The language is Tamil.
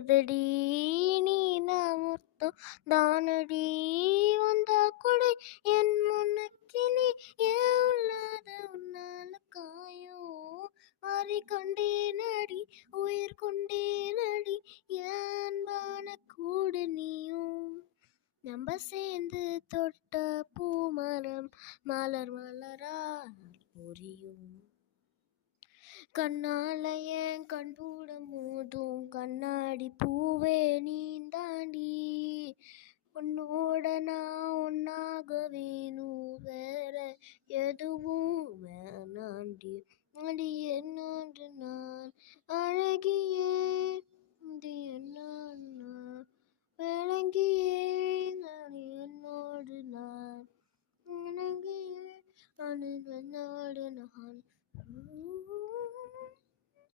ஏதடி நீ நமர்த்தம் தானடி வந்தா கொடை என் முன்னக்கிளி ஏன் உள்ளாத உன்னால காயம் மாறி கொண்டேனடி உயிர் கொண்டேனடி ஏன் அன்பான கூடு நீயும் நம்ம சேர்ந்து தொட்ட பூமரம் மலர் மலரா புரியும் கண்ணால என் கண்பூட மோதும் கண்ணாடி பூவே நீந்தாண்டி உன்னோட நான் ஒன்னாக வேணும் வேற எதுவும் வேணாண்டி அடி என்னோடு நான் அழகியே இது என்னன்னா விளங்கியே அடி என்னோடு நான் அழகியே அது